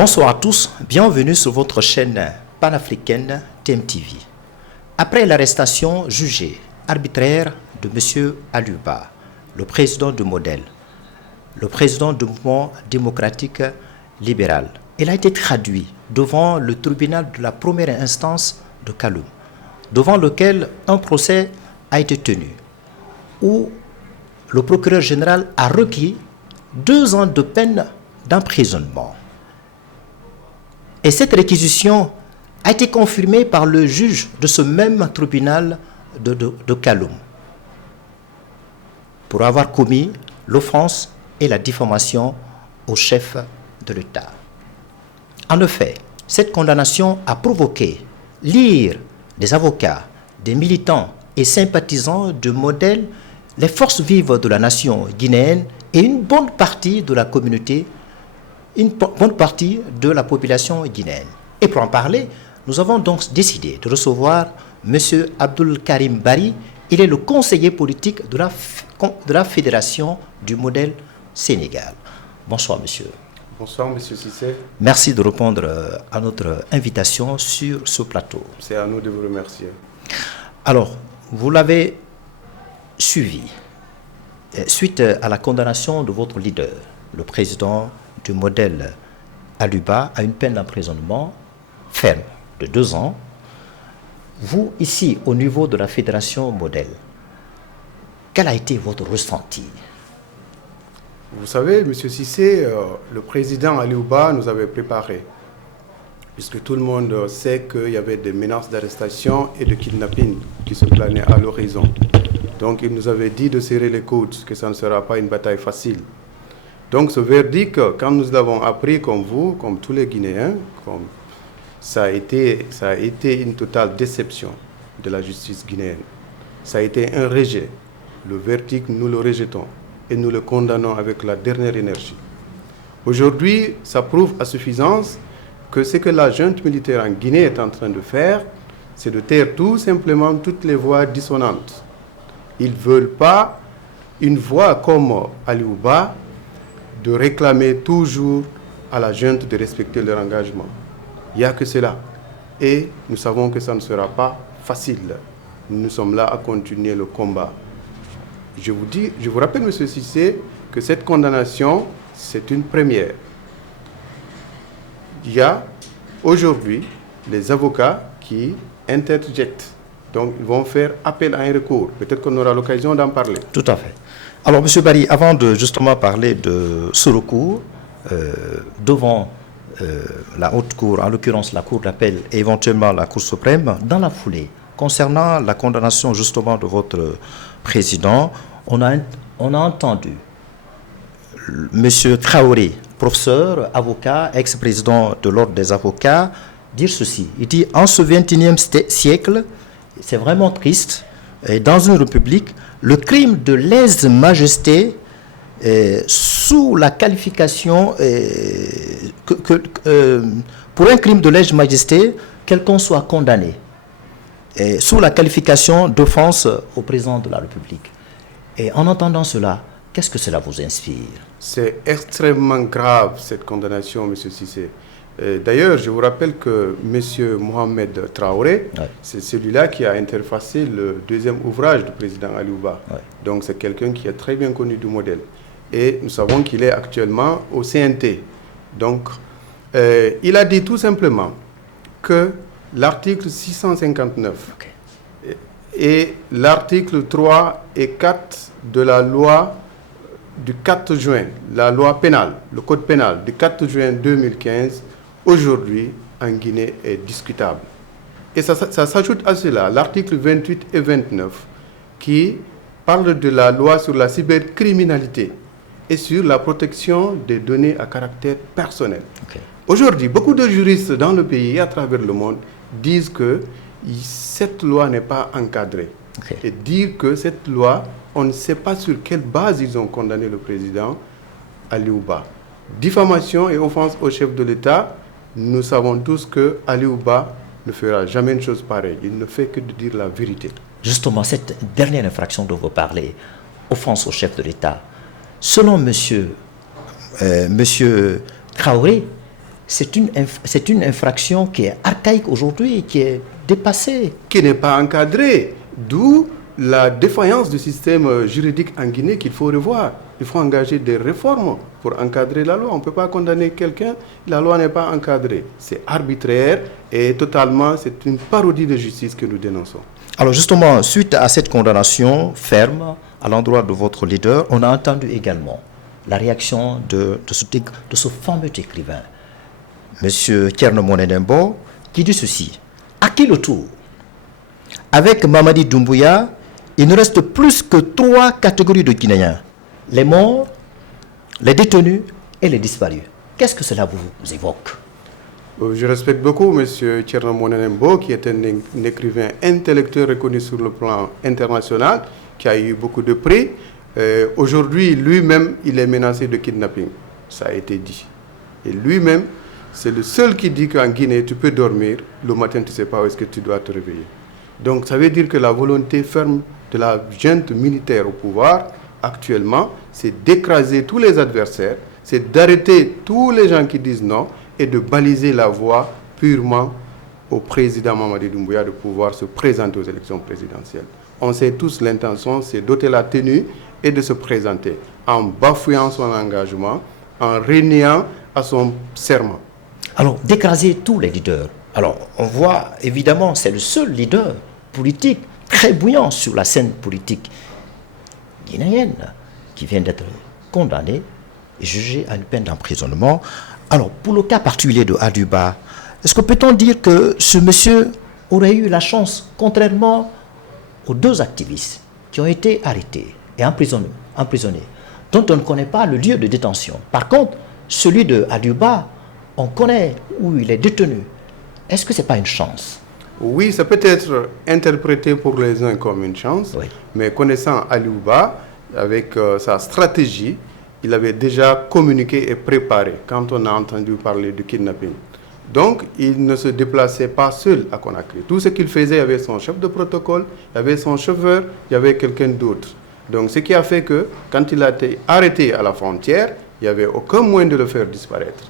Bonsoir à tous, bienvenue sur votre chaîne panafricaine TMTV. Après l'arrestation jugée arbitraire de M. Aliouba, le président de Modèle, le président du mouvement démocratique libéral, il a été traduit devant le tribunal de la première instance de Kaloum, devant lequel un procès a été tenu, où le procureur général a requis 2 ans de peine d'emprisonnement. Et cette réquisition a été confirmée par le juge de ce même tribunal de Kaloum pour avoir commis l'offense et la diffamation au chef de l'État. En effet, cette condamnation a provoqué l'ire des avocats, des militants et sympathisants de Modèle, les forces vives de la nation guinéenne et une bonne partie de la communauté, une bonne partie de la population guinéenne. Et pour en parler, nous avons donc décidé de recevoir M. Abdoul Karim Bari. Il est le conseiller politique de la Fédération du Modèle Sénégal. Bonsoir, monsieur. Bonsoir, monsieur Cissé. Merci de répondre à notre invitation sur ce plateau. C'est à nous de vous remercier. Alors, vous l'avez suivi. Suite à la condamnation de votre leader, le président du Modèle Aliouba, à une peine d'emprisonnement ferme de 2 ans, vous, ici, au niveau de la Fédération Modèle, quel a été votre ressenti? Vous savez, monsieur Cissé, le président Aliouba nous avait préparé, puisque tout le monde sait qu'il y avait des menaces d'arrestation et de kidnapping qui se planaient à l'horizon. Donc il nous avait dit de serrer les coudes, que ça ne sera pas une bataille facile. Donc ce verdict, quand nous l'avons appris comme vous, comme tous les Guinéens, ça a été une totale déception de la justice guinéenne. Ça a été un rejet. Le verdict, nous le rejetons et nous le condamnons avec la dernière énergie. Aujourd'hui, ça prouve à suffisance que ce que la junte militaire en Guinée est en train de faire, c'est de taire tout simplement toutes les voix dissonantes. Ils ne veulent pas une voix comme Aliouba de réclamer toujours à la junte de respecter leur engagement. Il n'y a que cela. Et nous savons que ça ne sera pas facile. Nous sommes là à continuer le combat. Je vous rappelle, M. Cissé, que cette condamnation, c'est une première. Il y a aujourd'hui les avocats qui interjettent. Donc, ils vont faire appel à un recours. Peut-être qu'on aura l'occasion d'en parler. Tout à fait. Alors, M. Bari, avant de justement parler de ce recours devant la haute cour, en l'occurrence la cour d'appel et éventuellement la cour suprême, dans la foulée, concernant la condamnation justement de votre président, on a entendu M. Traoré, professeur, avocat, ex-président de l'ordre des avocats, dire ceci. Il dit, en ce 21e siècle, c'est vraiment triste, et dans une république, le crime de lèse-majesté sous la qualification pour un crime de lèse-majesté, quelqu'un soit condamné sous la qualification d'offense au président de la République. Et en entendant cela, qu'est-ce que cela vous inspire? C'est extrêmement grave cette condamnation, M. Cissé. D'ailleurs, je vous rappelle que M. Mohamed Traoré, c'est celui-là qui a interfacé le 2e ouvrage du président Aliouba. Donc c'est quelqu'un qui est très bien connu du Modèle. Et nous savons qu'il est actuellement au CNT. Donc il a dit tout simplement que l'article 659 et l'article 3 et 4 de la loi du 4 juin, la loi pénale, le code pénal du 4 juin 2015, aujourd'hui, en Guinée, est discutable. Et ça s'ajoute à cela, l'article 28 et 29, qui parle de la loi sur la cybercriminalité et sur la protection des données à caractère personnel. Aujourd'hui, beaucoup de juristes dans le pays et à travers le monde disent que cette loi n'est pas encadrée. Et dire que cette loi, on ne sait pas sur quelle base ils ont condamné le président Aliouba. Diffamation et offense au chef de l'État, nous savons tous que Aliouba ne fera jamais une chose pareille. Il ne fait que de dire la vérité. Justement, cette dernière infraction dont vous parlez, offense au chef de l'État, selon monsieur Traoré, c'est une infraction qui est archaïque aujourd'hui, qui est dépassée. Qui n'est pas encadrée. D'où la défaillance du système juridique en Guinée qu'il faut revoir. Il faut engager des réformes pour encadrer la loi. On ne peut pas condamner quelqu'un, la loi n'est pas encadrée. C'est arbitraire et totalement, c'est une parodie de justice que nous dénonçons. Alors justement, suite à cette condamnation ferme à l'endroit de votre leader, on a entendu également la réaction de ce fameux écrivain, M. Thierno Monenembo, qui dit ceci: à qui le tour? Avec Mamadi Doumbouya, il ne reste plus que 3 catégories de Guinéens: les morts, les détenus et les disparus. Qu'est-ce que cela vous évoque? Je respecte beaucoup M. Thierno Monenembo, qui est un écrivain intellectuel reconnu sur le plan international, qui a eu beaucoup de prix. Aujourd'hui, lui-même, il est menacé de kidnapping. Ça a été dit. Et lui-même, c'est le seul qui dit qu'en Guinée, tu peux dormir, le matin, tu ne sais pas où est-ce que tu dois te réveiller. Donc, ça veut dire que la volonté ferme de la junte militaire au pouvoir, actuellement, c'est d'écraser tous les adversaires, c'est d'arrêter tous les gens qui disent non et de baliser la voie purement au président Mamadi Doumbouya de pouvoir se présenter aux élections présidentielles. On sait tous l'intention, c'est d'ôter la tenue et de se présenter en bafouant son engagement, en reniant à son serment. Alors, d'écraser tous les leaders. Alors, on voit, évidemment, c'est le seul leader politique très bouillant sur la scène politique guinéenne qui vient d'être condamné et jugé à une peine d'emprisonnement. Alors, pour le cas particulier de Aluba, est-ce que peut-on dire que ce monsieur aurait eu la chance, contrairement aux 2 activistes qui ont été arrêtés et emprisonnés, dont on ne connaît pas le lieu de détention? Par contre, celui de Aluba, on connaît où il est détenu. Est-ce que ce n'est pas une chance? Oui, ça peut être interprété pour les uns comme une chance, oui. Mais connaissant Aluba, avec sa stratégie, il avait déjà communiqué et préparé quand on a entendu parler de kidnapping. Donc, il ne se déplaçait pas seul à Conakry. Tout ce qu'il faisait, il y avait son chef de protocole, il y avait son chauffeur, il y avait quelqu'un d'autre. Donc, ce qui a fait que, quand il a été arrêté à la frontière, il n'y avait aucun moyen de le faire disparaître.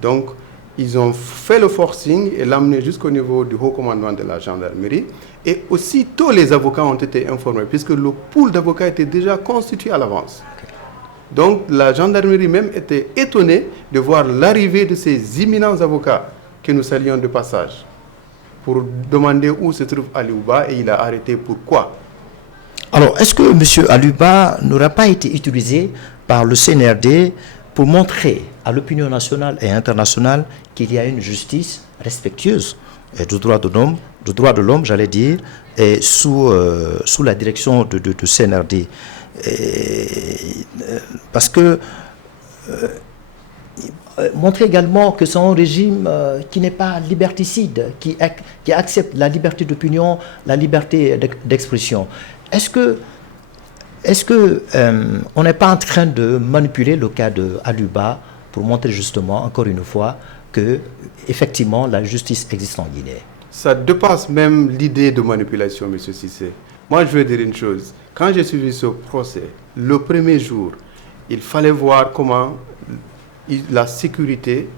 Donc, ils ont fait le forcing et l'amené jusqu'au niveau du haut commandement de la gendarmerie. Et aussitôt, les avocats ont été informés, puisque le pool d'avocats était déjà constitué à l'avance. Donc, la gendarmerie même était étonnée de voir l'arrivée de ces imminents avocats que nous saluons de passage pour demander où se trouve Aluba et il a arrêté pourquoi. Alors, est-ce que M. Aluba n'aura pas été utilisé par le CNRD pour montrer à l'opinion nationale et internationale qu'il y a une justice respectueuse du droit de l'homme, j'allais dire, et sous la direction de CNRD? Parce que montrer également que c'est un régime qui n'est pas liberticide, qui accepte la liberté d'opinion, la liberté d'expression. Est-ce que on n'est pas en train de manipuler le cas de Aluba pour montrer justement, encore une fois, que effectivement la justice existe en Guinée? Ça dépasse même l'idée de manipulation, M. Cissé. Moi, je veux dire une chose. Quand j'ai suivi ce procès, le premier jour, il fallait voir comment la sécurité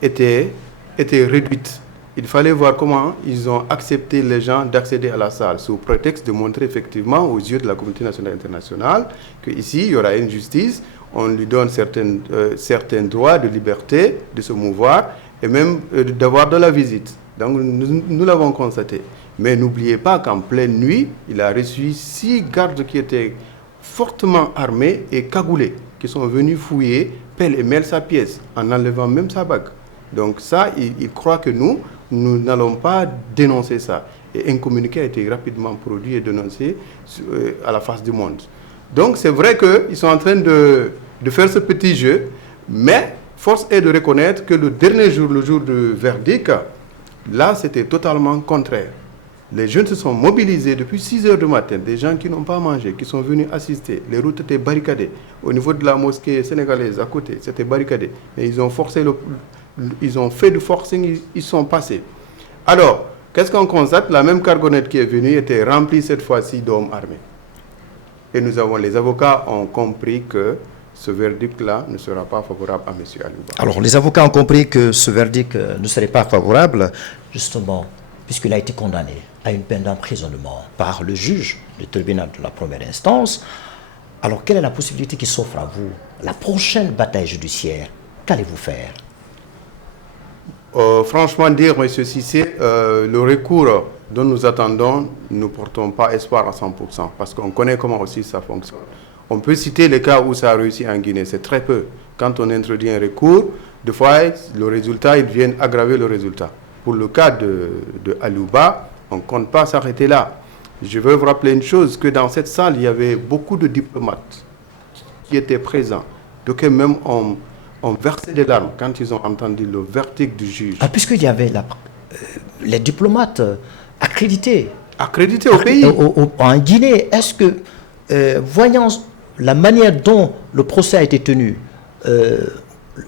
était réduite. Il fallait voir comment ils ont accepté les gens d'accéder à la salle sous prétexte de montrer effectivement aux yeux de la communauté nationale et internationale qu'ici, il y aura une justice, on lui donne certains droits de liberté de se mouvoir et même d'avoir de la visite. Donc, nous l'avons constaté. Mais n'oubliez pas qu'en pleine nuit, il a reçu 6 gardes qui étaient fortement armés et cagoulés, qui sont venus fouiller, pelle et mêle sa pièce, en enlevant même sa bague. Donc ça, il croit que nous n'allons pas dénoncer ça. Et un communiqué a été rapidement produit et dénoncé à la face du monde. Donc c'est vrai qu'ils sont en train de faire ce petit jeu, mais force est de reconnaître que le dernier jour, le jour du verdict, là, c'était totalement contraire. Les jeunes se sont mobilisés depuis 6 heures du matin, des gens qui n'ont pas mangé, qui sont venus assister. Les routes étaient barricadées. Au niveau de la mosquée sénégalaise à côté, c'était barricadé. Mais ils ont fait du forcing, ils sont passés. Alors, qu'est-ce qu'on constate? La même cargonnette qui est venue était remplie cette fois-ci d'hommes armés. Et les avocats ont compris que ce verdict-là ne sera pas favorable à M. Alouba. Alors, les avocats ont compris que ce verdict ne serait pas favorable, justement, puisqu'il a été condamné à une peine d'emprisonnement par le juge du tribunal de la première instance. Alors, quelle est la possibilité qui s'offre à vous? La prochaine bataille judiciaire, qu'allez-vous faire? Franchement dire, M. Cissé, le recours dont nous attendons, nous ne portons pas espoir à 100%, parce qu'on connaît comment aussi ça fonctionne. On peut citer les cas où ça a réussi en Guinée, c'est très peu. Quand on introduit un recours, des fois, le résultat, ils viennent aggraver le résultat. Pour le cas de Alouba, on ne compte pas s'arrêter là. Je veux vous rappeler une chose, que dans cette salle, il y avait beaucoup de diplomates qui étaient présents. Donc même ont versé des larmes quand ils ont entendu le verdict du juge. Ah, puisqu'il y avait les diplomates accrédités. Accrédités au pays. En Guinée, est-ce que, voyant la manière dont le procès a été tenu,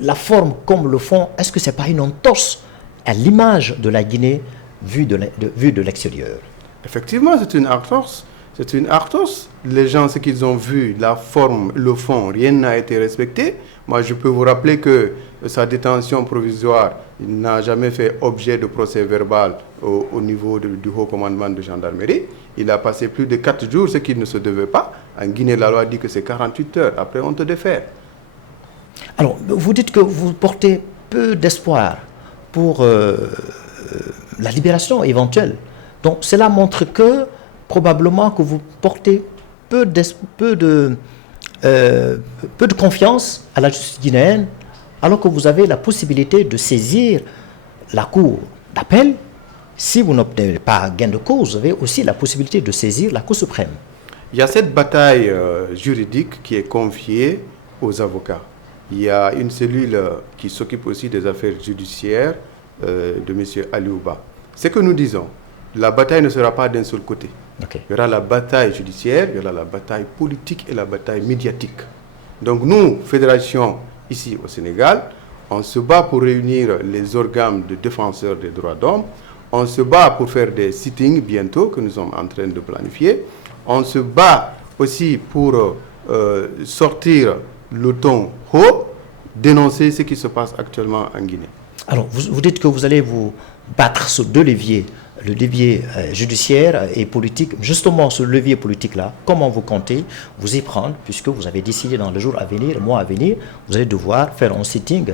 la forme comme le fond, est-ce que ce n'est pas une entorse à l'image de la Guinée vue de l'extérieur? Effectivement, c'est une entorse. C'est une entorse. Les gens, ce qu'ils ont vu, la forme, le fond, rien n'a été respecté. Moi, je peux vous rappeler que sa détention provisoire n'a jamais fait objet de procès verbal au niveau du haut commandement de gendarmerie. Il a passé plus de 4 jours, ce qui ne se devait pas. En Guinée, la loi dit que c'est 48 heures. Après, on te défère. Alors, vous dites que vous portez peu d'espoir pour la libération éventuelle. Donc, cela montre que, probablement, que vous portez peu de confiance à la justice guinéenne, alors que vous avez la possibilité de saisir la cour d'appel. Si vous n'obtenez pas gain de cause, vous avez aussi la possibilité de saisir la Cour suprême. Il y a cette bataille juridique qui est confiée aux avocats. Il y a une cellule qui s'occupe aussi des affaires judiciaires de M. Alouba. Ce que nous disons, la bataille ne sera pas d'un seul côté. Okay. Il y aura la bataille judiciaire, il y aura la bataille politique et la bataille médiatique. Donc nous, fédération ici au Sénégal, on se bat pour réunir les organes de défenseurs des droits d'homme. On se bat pour faire des sittings bientôt que nous sommes en train de planifier. On se bat aussi pour sortir le ton haut, dénoncer ce qui se passe actuellement en Guinée. Alors, vous dites que vous allez vous battre sur deux leviers, le levier judiciaire et politique. Justement, sur le levier politique-là, comment vous comptez vous y prendre, puisque vous avez décidé dans le jour à venir, le mois à venir, vous allez devoir faire un sitting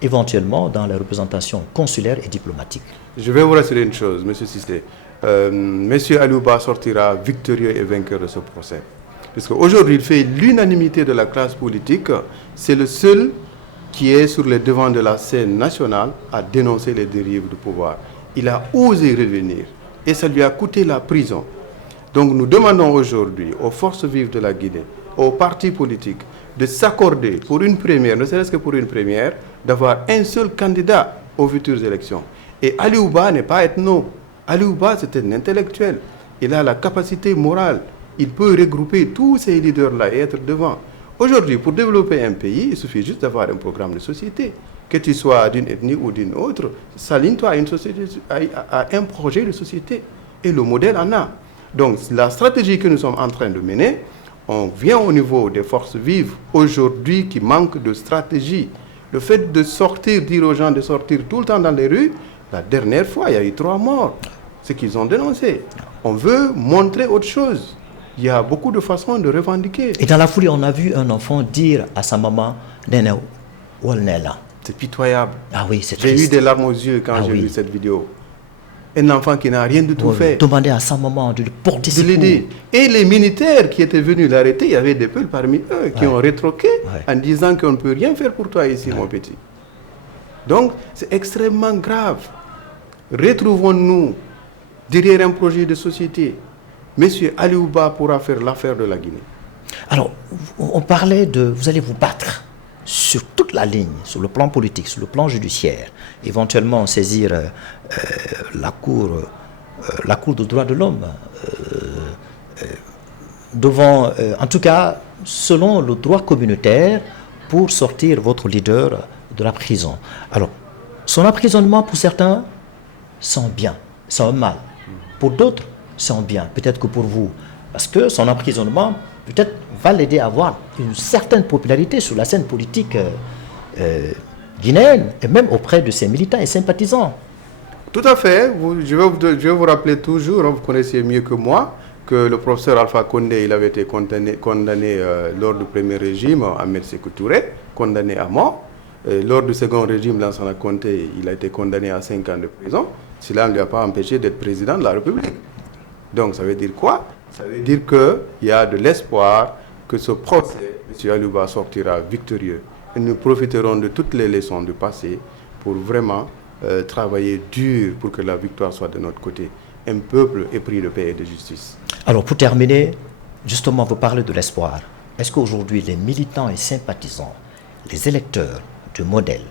éventuellement dans la représentation consulaire et diplomatique. Je vais vous rassurer une chose, M. Cissé. M. Alouba sortira victorieux et vainqueur de ce procès. Parce qu'aujourd'hui, il fait l'unanimité de la classe politique. C'est le seul qui est sur les devants de la scène nationale à dénoncer les dérives du pouvoir. Il a osé revenir et ça lui a coûté la prison. Donc nous demandons aujourd'hui aux forces vives de la Guinée, aux partis politiques, de s'accorder pour une première, ne serait-ce que pour une première, d'avoir un seul candidat aux futures élections. Et Alouba n'est pas ethno. Alouba, c'est un intellectuel. Il a la capacité morale. Il peut regrouper tous ces leaders-là et être devant. Aujourd'hui, pour développer un pays, il suffit juste d'avoir un programme de société. Que tu sois d'une ethnie ou d'une autre, s'aligne-toi à un projet de société. Et le modèle en a. Donc, la stratégie que nous sommes en train de mener, on vient au niveau des forces vives aujourd'hui qui manquent de stratégie. Le fait de sortir, dire aux gens de sortir tout le temps dans les rues, la dernière fois, il y a eu 3 morts. Ce qu'ils ont dénoncé. On veut montrer autre chose. Il y a beaucoup de façons de revendiquer. Et dans la foulée, on a vu un enfant dire à sa maman, Nene Walnela. C'est pitoyable. Ah oui, c'est triste. J'ai eu des larmes aux yeux quand j'ai vu cette vidéo. Un enfant qui n'a rien du tout fait. Demander à sa maman de le porter secours. Et les militaires qui étaient venus l'arrêter, il y avait des peuls parmi eux qui ont rétroqué en disant qu'on ne peut rien faire pour toi ici, mon petit. Donc, c'est extrêmement grave. Retrouvons-nous derrière un projet de société. Monsieur Alouba pourra faire l'affaire de la Guinée. Alors, on parlait de... Vous allez vous battre sur toute la ligne, sur le plan politique, sur le plan judiciaire, éventuellement saisir la Cour des droits de l'homme, devant, en tout cas, selon le droit communautaire, pour sortir votre leader de la prison. Alors, son emprisonnement, pour certains, c'est un bien, c'est un mal. Pour d'autres, c'est un bien, peut-être que pour vous. Parce que son emprisonnement peut-être va l'aider à avoir une certaine popularité sur la scène politique guinéenne et même auprès de ses militants et sympathisants. Tout à fait. Je vais vous rappeler toujours, vous connaissez mieux que moi, que le professeur Alpha Condé, il avait été condamné lors du premier régime, Ahmed Sékou Touré, condamné à mort. Lors du second régime, Lansana Conté, il a été condamné à 5 ans de prison. Cela ne lui a pas empêché d'être président de la République. Donc ça veut dire quoi? Ça veut dire qu'il y a de l'espoir que ce procès, M. Alouba sortira victorieux. Et nous profiterons de toutes les leçons du passé pour vraiment travailler dur pour que la victoire soit de notre côté. Un peuple épris de paix et de justice. Alors pour terminer, justement, vous parlez de l'espoir. Est-ce qu'aujourd'hui les militants et sympathisants, les électeurs de Modèle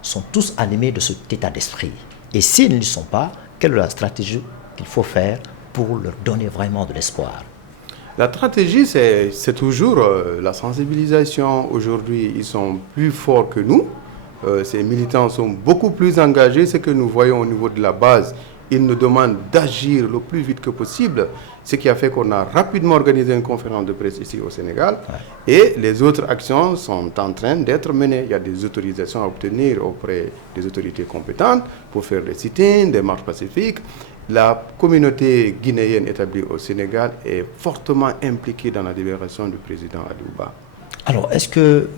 sont tous animés de cet état d'esprit? Et s'ils ne le sont pas, quelle est la stratégie qu'il faut faire pour leur donner vraiment de l'espoir? La stratégie, c'est toujours la sensibilisation. Aujourd'hui, ils sont plus forts que nous. Ces militants sont beaucoup plus engagés. Ce que nous voyons au niveau de la base, ils nous demandent d'agir le plus vite que possible. Ce qui a fait qu'on a rapidement organisé une conférence de presse ici au Sénégal. Ouais. Et les autres actions sont en train d'être menées. Il y a des autorisations à obtenir auprès des autorités compétentes pour faire des sit-ins, des marches pacifiques. La communauté guinéenne établie au Sénégal est fortement impliquée dans la libération du président Alouba. Alors, est-ce que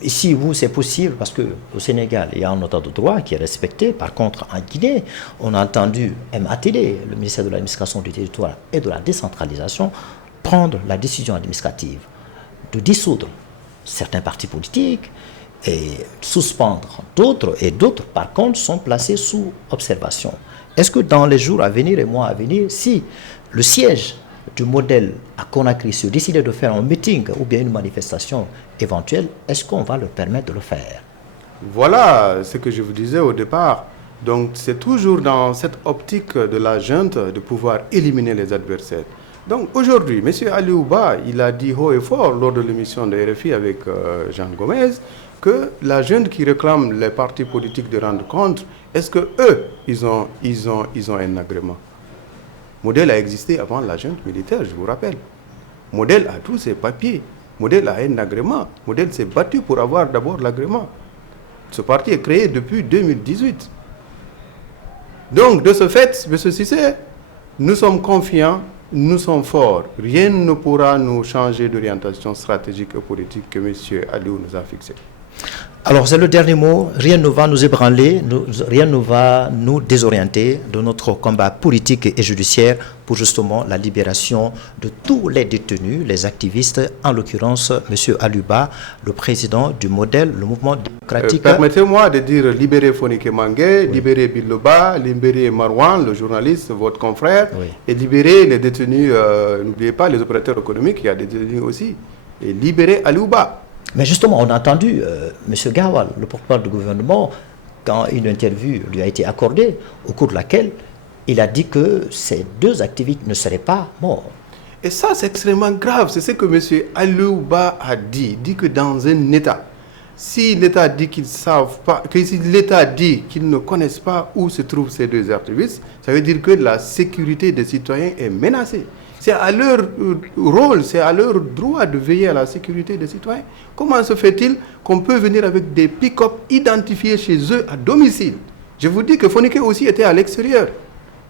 ici, vous, c'est possible? Parce qu'au Sénégal, il y a un état de droit qui est respecté. Par contre, en Guinée, on a entendu MATD, le ministère de l'administration du territoire et de la décentralisation, prendre la décision administrative de dissoudre certains partis politiques et suspendre d'autres. Et d'autres, par contre, sont placés sous observation. Est-ce que dans les jours à venir et mois à venir, si le siège du Modèle à Conakry se décidait de faire un meeting ou bien une manifestation éventuelle, est-ce qu'on va leur permettre de le faire? Voilà ce que je vous disais au départ. Donc c'est toujours dans cette optique de la junte de pouvoir éliminer les adversaires. Donc aujourd'hui, M. Alouba, il a dit haut et fort lors de l'émission de RFI avec Jean Gomez que la junte qui réclame les partis politiques de rendre compte, est-ce que eux, ils ont un agrément? Modèle a existé avant la junte militaire, je vous rappelle. Modèle a tous ses papiers. Modèle a un agrément. Modèle s'est battu pour avoir d'abord l'agrément. Ce parti est créé depuis 2018. Donc, de ce fait, M. Cissé, nous sommes confiants, nous sommes forts. Rien ne pourra nous changer d'orientation stratégique et politique que M. Aliou nous a fixée. Alors, c'est le dernier mot. Rien ne va nous ébranler, rien ne va nous désorienter de notre combat politique et judiciaire pour justement la libération de tous les détenus, les activistes, en l'occurrence M. Alouba, le président du Modèle, le mouvement démocratique. Permettez-moi de dire libérer Fonike Mangué, oui. Libérer Biloba, libérer Marwan, le journaliste, votre confrère, oui. Et libérer les détenus, n'oubliez pas les opérateurs économiques, il y a des détenus aussi, et libérer Alouba. Mais justement, on a entendu M. Gawal, le porte-parole du gouvernement, quand une interview lui a été accordée, au cours de laquelle il a dit que ces deux activistes ne seraient pas morts. Et ça, c'est extrêmement grave. C'est ce que M. Alouba a dit. Il dit que dans un État, si l'État dit qu'ils ne savent pas, que si l'État dit qu'ils ne connaissent pas où se trouvent ces deux activistes, ça veut dire que la sécurité des citoyens est menacée. C'est à leur rôle, c'est à leur droit de veiller à la sécurité des citoyens. Comment se fait-il qu'on peut venir avec des pick-up identifiés chez eux à domicile? Je vous dis que Fonike aussi était à l'extérieur.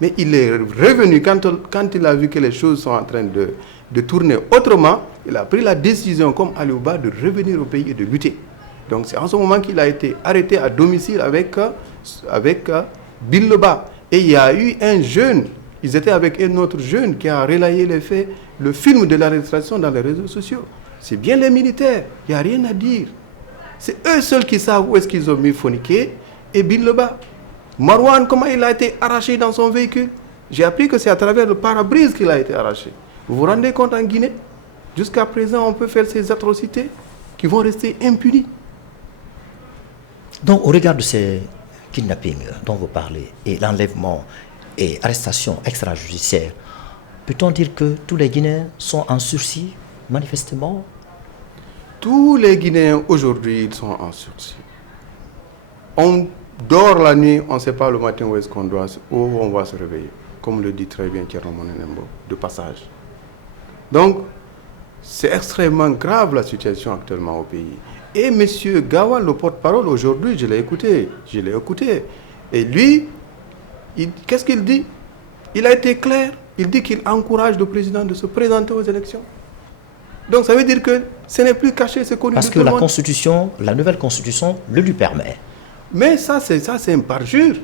Mais il est revenu quand il a vu que les choses sont en train de tourner autrement. Il a pris la décision, comme Alouba, de revenir au pays et de lutter. Donc c'est en ce moment qu'il a été arrêté à domicile avec Biloba. Et il y a eu un jeune. Ils étaient avec un autre jeune qui a relayé les faits, le film de l'arrestation dans les réseaux sociaux. C'est bien les militaires, il n'y a rien à dire. C'est eux seuls qui savent où est-ce qu'ils ont mis Fonike et Biloba. Marwan, comment il a été arraché dans son véhicule? J'ai appris que c'est à travers le pare-brise qu'il a été arraché. Vous vous rendez compte en Guinée? Jusqu'à présent, on peut faire ces atrocités qui vont rester impunies. Donc, au regard de ces kidnappings dont vous parlez et l'enlèvement et arrestation extrajudiciaire, peut-on dire que tous les Guinéens sont en sursis, manifestement? Tous les Guinéens aujourd'hui, ils sont en sursis. On dort la nuit, on ne sait pas le matin où est-ce qu'on doit, où on va se réveiller, comme le dit très bien Thierno Monenembo, de passage. Donc, C'est extrêmement grave la situation actuellement au pays. Et M. Gawal, le porte-parole, aujourd'hui, je l'ai écouté. Et lui, qu'est-ce qu'il dit? Il a été clair. Il dit qu'il encourage le président de se présenter aux élections. Donc ça veut dire que ce n'est plus caché, c'est connu. Parce que la Constitution, la nouvelle Constitution le lui permet. Mais ça, c'est un parjure.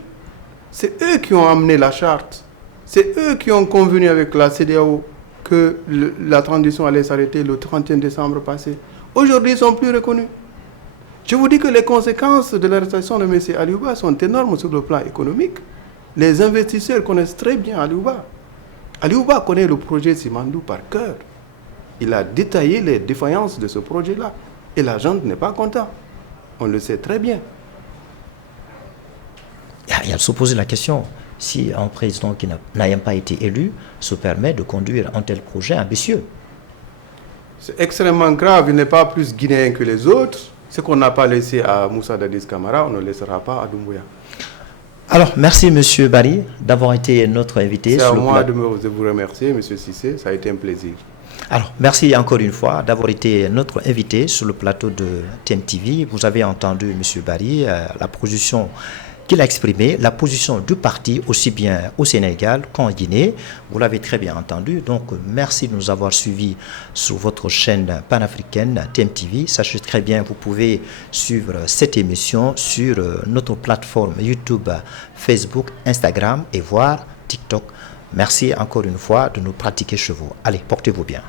C'est eux qui ont amené la charte. C'est eux qui ont convenu avec la CEDEAO que la transition allait s'arrêter le 31 décembre passé. Aujourd'hui, ils ne sont plus reconnus. Je vous dis que les conséquences de l'arrestation de M. Aliouba sont énormes sur le plan économique. Les investisseurs connaissent très bien Aliouba. Aliouba connaît le projet Simandou par cœur. Il a détaillé les défaillances de ce projet-là. Et la gente n'est pas content. On le sait très bien. Il y a se poser la question, si un président qui n'a pas été élu se permet de conduire un tel projet ambitieux. C'est extrêmement grave. Il n'est pas plus guinéen que les autres. Ce qu'on n'a pas laissé à Moussa Dadis Camara, on ne laissera pas à Doumbouya. Alors, merci M. Barry d'avoir été notre invité. C'est à moi de vous remercier, M. Cissé. Ça a été un plaisir. Alors, merci encore une fois d'avoir été notre invité sur le plateau de TMTV. Vous avez entendu M. Barry, la position qu'il a exprimée, la position du parti aussi bien au Sénégal qu'en Guinée. Vous l'avez très bien entendu. Donc, merci de nous avoir suivis sur votre chaîne panafricaine TMTV. Sachez très bien, vous pouvez suivre cette émission sur notre plateforme YouTube, Facebook, Instagram et voir TikTok. Merci encore une fois de nous pratiquer chez vous. Allez, portez-vous bien.